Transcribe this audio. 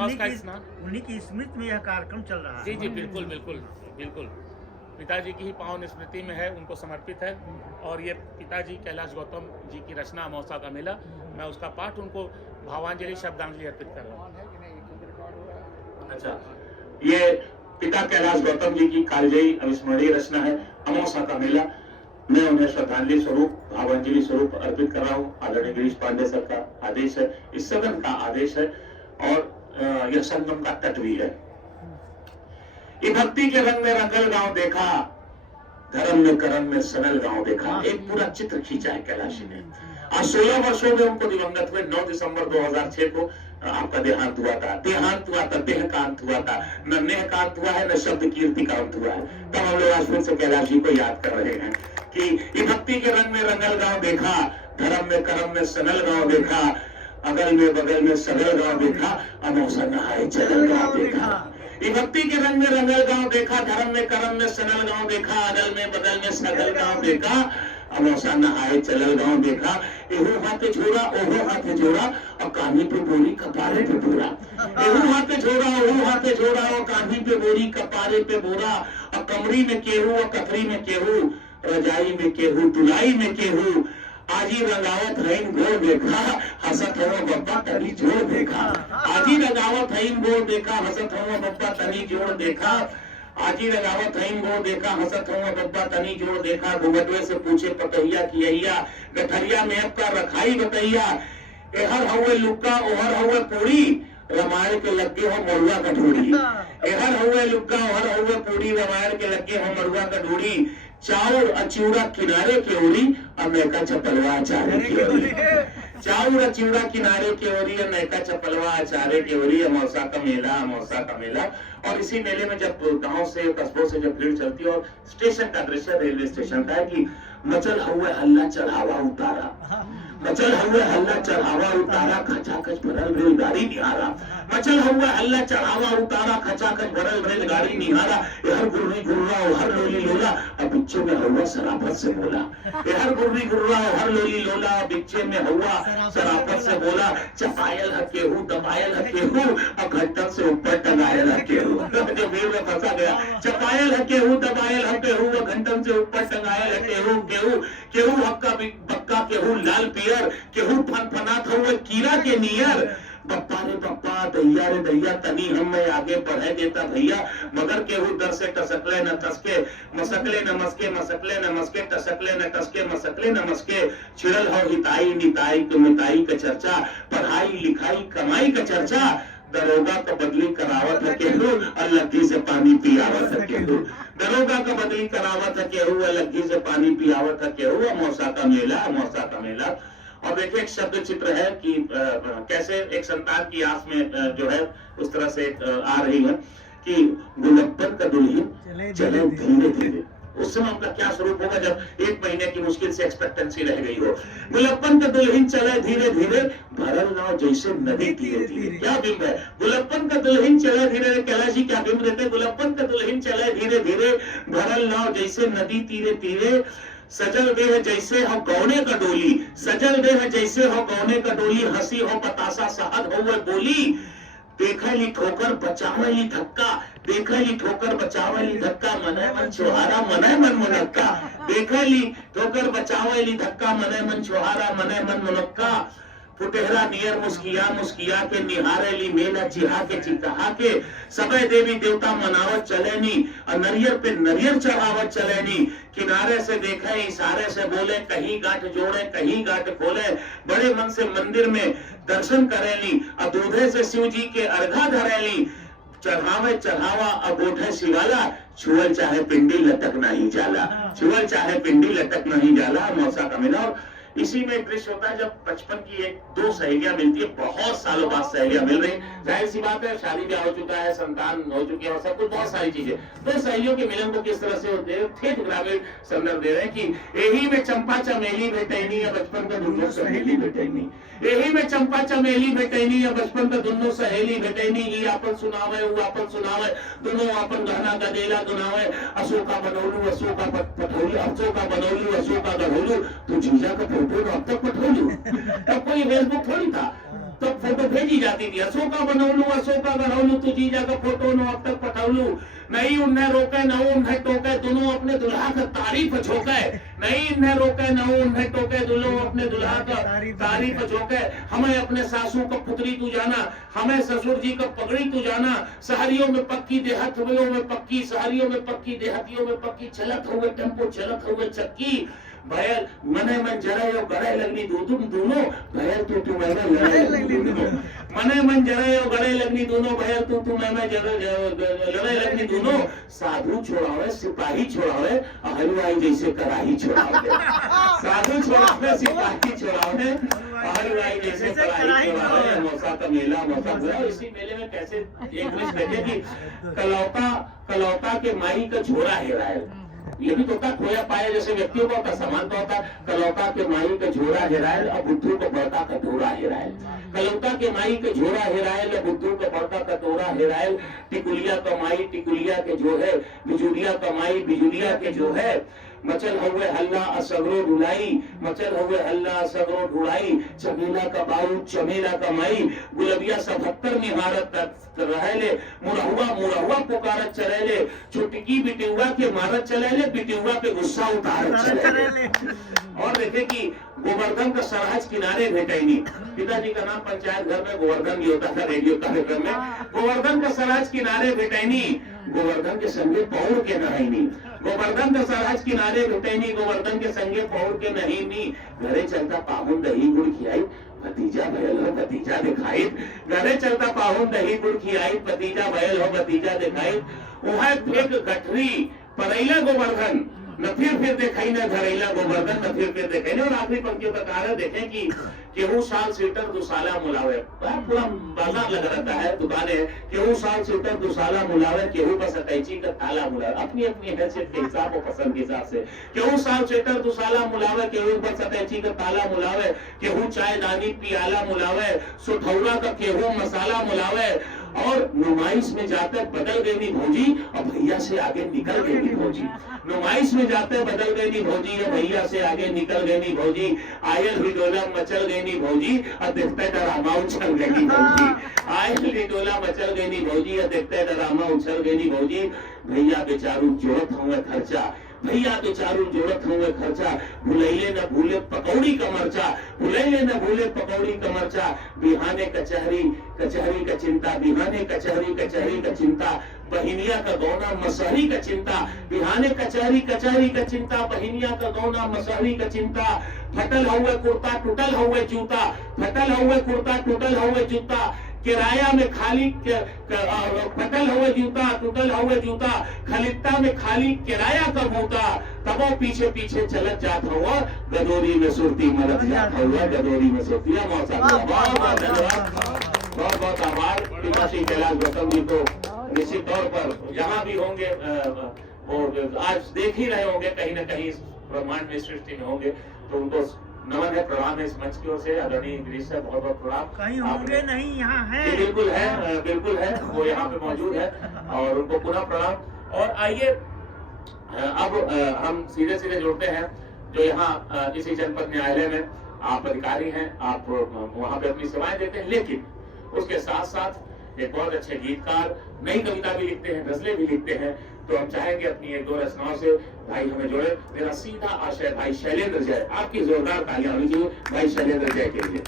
उन्हीं की स्मृति में यह कार्यक्रम चल रहा है। जी जी बिल्कुल बिल्कुल बिल्कुल। पिताजी की ही पावन स्मृति में है, उनको समर्पित है। और ये पिताजी कैलाश गौतम जी की रचना अमावस्या का मेला, मैं उसका पाठ उनको भावांजलि शब्दांजलि अर्पित कर रहा हूँ। अच्छा, ये पिता कैलाश गौतम जी की कालजयी अविस्मरणीय रचना है अमावस्या का मेला। मैं उन्हें श्रद्धांजलि स्वरूप भावांजलि स्वरूप अर्पित कर रहा हूँ। आदरणीय गिरीश पांडे सर का आदेश है, इस सदन का आदेश है और यह संगम का तट भी है। ये भक्ति के रंग में रंगल गांव देखा, धर्म में कर्म में सनल गांव देखा। एक पूरा चित्र खींचा है कैलाशी ने। आज 16 वर्षों में उनको दिवंगत हुए 9 दिसंबर 2006 को आपका देहांत हुआ था। देहांत हुआ था, देह का अंत हुआ था, न नेह का अंत हुआ है, न शब्द कीर्ति का अंत हुआ है। तब हम लोग आज फिर से कैलाश जी को याद कर रहे हैं कि ये भक्ति के रंग में रंगल गांव देखा, धर्म में कर्म में सनल गांव देखा, अगल में बगल में सगल गांव देखा, अमावस्या नहाए चलल गांव देखा। ये भक्ति के रंग में रंगल गांव देखा, धर्म में कर्म में सनल गांव देखा, अगल में बगल में सगल गांव देखा, अमावस्या नहाए चलल गांव देखा। एहो हाथे झोरा ओहो हाथे झोरा, और कान्ही पे बोरी कपारे पे बोरा। एहो हाथे झोरा ओहो हाथे झोरा, और कान्ही पे बोरी कपारे पे बोरा। और कमरी में केहू और कथरी में केहू, रजाई में केहू तुलाई में केहू। आजी रंगावत हईन गोर देखा, हसत हो बब्बा तनी जोड़ देखा। आजी रंगावत हईन गोर देखा, हसत हो बब्बा तनी जोड़ देखा। आजी रंगावत हईन गोर देखा, हसत हो बब्बा तनी जोड़ देखा। घुघटवे से पूछे पतहिया की अहिया, गठरिया में अब का रखाई बतैया। एहर हुए लुक्का ओहर हुए पूरी, रामायण के लगे हो मरुआ कटोरी। एहर हुए लुक्का ओहर हुए पूरी, रामायण के लगे हो मरुआ कटोरी। चाउर अचूड़ा किनारे के ओरी, और नैका चपलवा अचारे के ओरी। चाउर अचूड़ा किनारे के ओरी, और नैका चपलवा अचारे के ओरी। अमावस्या का मेला, अमावस्या का मेला। और इसी मेले में जब गांव से कस्बों से जब भीड़ चलती है, और स्टेशन का दृश्य रेलवे स्टेशन का है कि मचल हुए हल्ला चढ़ावा उतारा, मचल हुए हल्ला चढ़ावा उतारा, खचाखच भरल रेलगाड़ी निहारा। मचल हुए हल्ला चढ़ावा उतारा, खचाखच भरल रेलगाड़ी निहारा। हर गुर्री गुर्रा हर लोली लोला, और बिच्चे में हुआ शराफत से बोला। हर गुर्री गुर्रा हर लोली लोला, बिच्चे में हुआ शराफत से बोला। चपायल हकेहू दबायल हकेहू, और घंटन से ऊपर टंगायल हकेहू। जो भीड़ में फंसा गया, चपायल हकेहू दबायल हकेहू, वो घंटन से ऊपर टंगायल हकेहू। केहू केहू हक्का बक्का, केहू लाल पियर, केहू फनफनात हुए कीड़ा के नियर। बप्पा रे बप्पा दैया रे दैया, तनी हम में आगे बढ़े देता भैया। मगर केहू दर से टसकले न टसके, मसकले न मस्के, मसकले न मस्के, टसकले न टसके, मसकले न मस्के। छिड़ल हो हिताई निताई के मिताई का चर्चा, पढ़ाई लिखाई कमाई का चर्चा। दरोगा का बदली करावत है केहू, और लग्गी से पानी पियावत है केहू। दरोगा का बदली करावत है केहू, और लग्गी से पानी पियावत है केहू। अमावस्या का मेला, अमावस्या का मेला। और देखिए एक शब्द चित्र है कि कैसे एक संतान की आस में जो है उस तरह से आ रही है कि गुलप्पन का दुल्हन चले धीरे धीरे। उस समय उनका क्या स्वरूप होगा जब 1 महीने की मुश्किल से एक्सपेक्टेंसी रह गई हो। गुलप्पन का दुल्हन चले धीरे धीरे, भरल नाव जैसे नदी धीरे धीरे। क्या बिंब है, गुलप्पन का दुल्हन चले धीरे धीरे। कैलाश जी क्या बिंब देते, गुलप्पन का दुल्हन चले धीरे धीरे, भरल नाव जैसे नदी तीरे तीरे। सजल देह जैसे हो गौने का डोली, सजल देह जैसे हो गौने का डोली। हंसी हो बतासा सहद हो वह बोली। देखली ठोकर बचावली धक्का, देखली ठोकर बचावली धक्का। मने मन छोहारा मने मन मुनक्का, देखली ठोकर बचावली धक्का। मने मन छोहारा मने मन मुनक्का। फुटेहरा नियर मुस्किया मुस्किया के, निहारेली मेला चिहा के चिकहा के। सबे देवी देवता मनावत चलेनी, और नरियर पे नरियर चढ़ावत चलेनी। किनारे से देखे इशारे से बोले, कहीं गांठ जोड़े कहीं गांठ खोले। बड़े मन से मंदिर में दर्शन करेली, और दूधे से शिव जी के अर्घा धरेली। चढ़ावे चढ़ावा अब उठे शिवाला, छुअल चाहे पिंडी लटक नहीं जाला, छुअल चाहे पिंडी लटक नहीं जाला। अमावस्या का मेला। और इसी में दृश्य होता है जब बचपन की 1-2 सहेलियां मिलती है, बहुत सालों बाद सहेलियां मिल रही। जाहिर सी बात है शादी ब्याह हो चुका है, संतान हो चुकी है और सब कुछ बहुत सारी चीजें। तो सहेलियों के मिलन को किस तरह से होते हैं, ठेठ ग्रामीण संदर्भ दे रहे हैं कि यही में चंपा चमेली भेटैनी, या बचपन का दुनों सहेली भेटैनी। यही में चंपा चमेली भेटैनी, या बचपन का दुनों सहेली भेटैनी। ये आपन सुनावे वो आपन सुनावे, दोनों आपन गहना गदेला दुनावे। अशोका बनौलू अशोका पठौलू, अशोका बनौलू अशोका गढ़ोलू। तू जीजा का फोटो अब तक पठौलू, तब कोई फेसबुक थोड़ी था। तब फोटो भेजी जाती थी, अशोका बनौलू अशोका गढ़ौलू तू जीजा का फोटो नो अब तक पठौलू, नहीं उन्हें रोके न उन्हें टोके दोनों अपने दुल्हा का तारीफ झोंके, नहीं इन्हें रोके न उन्हें टोके दोनों अपने दुल्हा का तारीफ झोंके। हमें अपने सासू का पुतरी तू जाना, हमें ससुर जी का पगड़ी तू जाना, शहरियों में पक्की देहातियों में पक्की, शहरियों में पक्की देहातियों में पक्की, चलत हुए टेम्पो चलत हुए चक्की, भयल मने मन जरे यो गड़े लगनी दूधुम दोनों, भयल तू मैं लड़े लगनी दोनों, मने मन जरे यो गड़े लगनी दोनों, भयल तू मैं लड़े लगनी दोनों। साधु छोड़ावे सिपाही छोड़ावे, हलवाई जैसे कराही छोड़ावे, साधु छोड़ावे सिपाही छोड़ावे, हलवाई जैसे कराही छोड़ावे। मौसा का मेला मौसा बुरा, इसी मेले में कैसे एक मिनट बैठे कि कलौता के माई का झोरा हेराए, ये भी तोता खोया पाया जैसे व्यक्तियों का समान तो होता। कलौता के माई का झोरा हेरायल और बुद्धू को बड़का कटोरा हेरायल, कलौता के माई का झोरा हेरायल और बुद्धू को बड़का कटोरा हेरायल। टिकुलिया का माई टिकुलिया के जो है, बिजुलिया का माई बिजुलिया के जो है, मचल हुए हल्ला असगरो ढुलाई, मचल हुए हल्ला असगरो ढुलाई। चमेला का बाऊ चमेला का माई, गुलबिया 77 निहारत रहेले, मुरहुआ मुरहुआ पुकारत चलेले, छुटकी बिटियुआ के मारत चलेले, बिटियुआ पे गुस्सा उतारत चलेले। और देखे कि गोवर्धन का सरहज किनारे भेटैनी, पिताजी का नाम पंचायत घर में गोवर्धन भी होता था रेडियो कार्यक्रम में, गोवर्धन का सरहज किनारे भेटैनी, गोवर्धन के संगे पौड़ के नहैनी, गोवर्धन का सरहज किनारे भेटैनी, गोवर्धन के संगे पौड़ के नहैनी। घरे चलता पाहुन दही गुड़ खियाई, भतीजा भयल हो भतीजा दिखाई, घरे चलता पाहुन दही गुड़ खियाई, भतीजा भयल हो भतीजा दिखाई। वहां एक गठरी परैला गोवर्धन न फिर दिखाई न घरेला गोवर्धन न फिर दिखाई न। और आखिरी पंक्तियों का कारण देखें कि केहू साल सीटर दुसाला मुलावे, पूरा बाजार लगा रहता है, दुकानें, केहू साल सीटर दुसाला मुलावे, केहू बस अटैची का ताला मुलावे, अपनी अपनी हैसियत के हिसाब और पसंद के हिसाब से। केहू साल सीटर दुसाला मुलावे, केहू बस अटैची का ताला मुलावे, केहू चाय दानी पियाला मुलावे, सुठौरा का केहू मसाला मुलावे। और नुमाइश में जाकर बदल गई नी भौजी और भैया से आगे निकल गई नी भौजी, नुमाइश में जाते बदल गई नी भौजी और भैया से आगे निकल गई नी भौजी। आयल ही डोला मचल गई नी भौजी और देखते डरामा उछल गई नी भौजी, आयल ही डोला मचल गई नी भौजी और देखते डरामा उछल गई नी भौजी। भैया बेचारू जोड़त हुए खर्चा, भैया बेचारू जोड़त हुए खर्चा, भुलैले न भूले पकौड़ी का मर्चा, भुलैले न भूले पकौड़ी का मर्चा। बिहाने कचहरी कचहरी का चिंता, बिहाने कचहरी कचहरी का चिंता, बहिनिया का गौना मसहरी का चिंता, बिहाने कचहरी कचहरी का चिंता, बहिनिया का गौना मसहरी का चिंता। फटल हुए कुर्ता टूटल हुए जूता, फटल हुए कुर्ता टूटल हुए जूता, किराया में खाली फटल हुए जूता टूटल हुए जूता, खलित्ता में खाली किराया का बूता। तबो पीछे पीछे चलत जात हुआ, गदोरी में सुरती मरत जात हुआ, गदोरी में सुरती। मौसा बहुत बहुत धन्यवाद, बहुत बहुत आभार पिताश्री कैलाश गौतम जी को। निश्चित तौर पर जहाँ भी होंगे और आज देख ही रहे होंगे कहीं न कहीं ब्रह्मांड में सृष्टि में होंगे, तो उनको नमन है, प्रणाम है इस मंच की ओर से। आदरणीय गिरीश से बहुत बहुत प्रणाम। कहीं होंगे नहीं, यहाँ है, बिल्कुल है, बिल्कुल है, वो यहाँ पे मौजूद है और उनको पुनः प्रणाम। और आइए अब हम सीधे सीधे जुड़ते हैं जो यहाँ इसी जनपद न्यायालय में आप अधिकारी हैं, आप वहाँ पे अपनी सेवाएं देते हैं, लेकिन उसके साथ साथ एक बहुत अच्छे गीतकार, नई कविता भी लिखते हैं, गजलें भी लिखते हैं। तो हम चाहेंगे अपनी एक दो रचनाओं से भाई हमें जोड़े। मेरा सीधा आशय भाई शैलेंद्र जय, आपकी जोरदार तालियां होनी चाहिए भाई शैलेंद्र जय के लिए।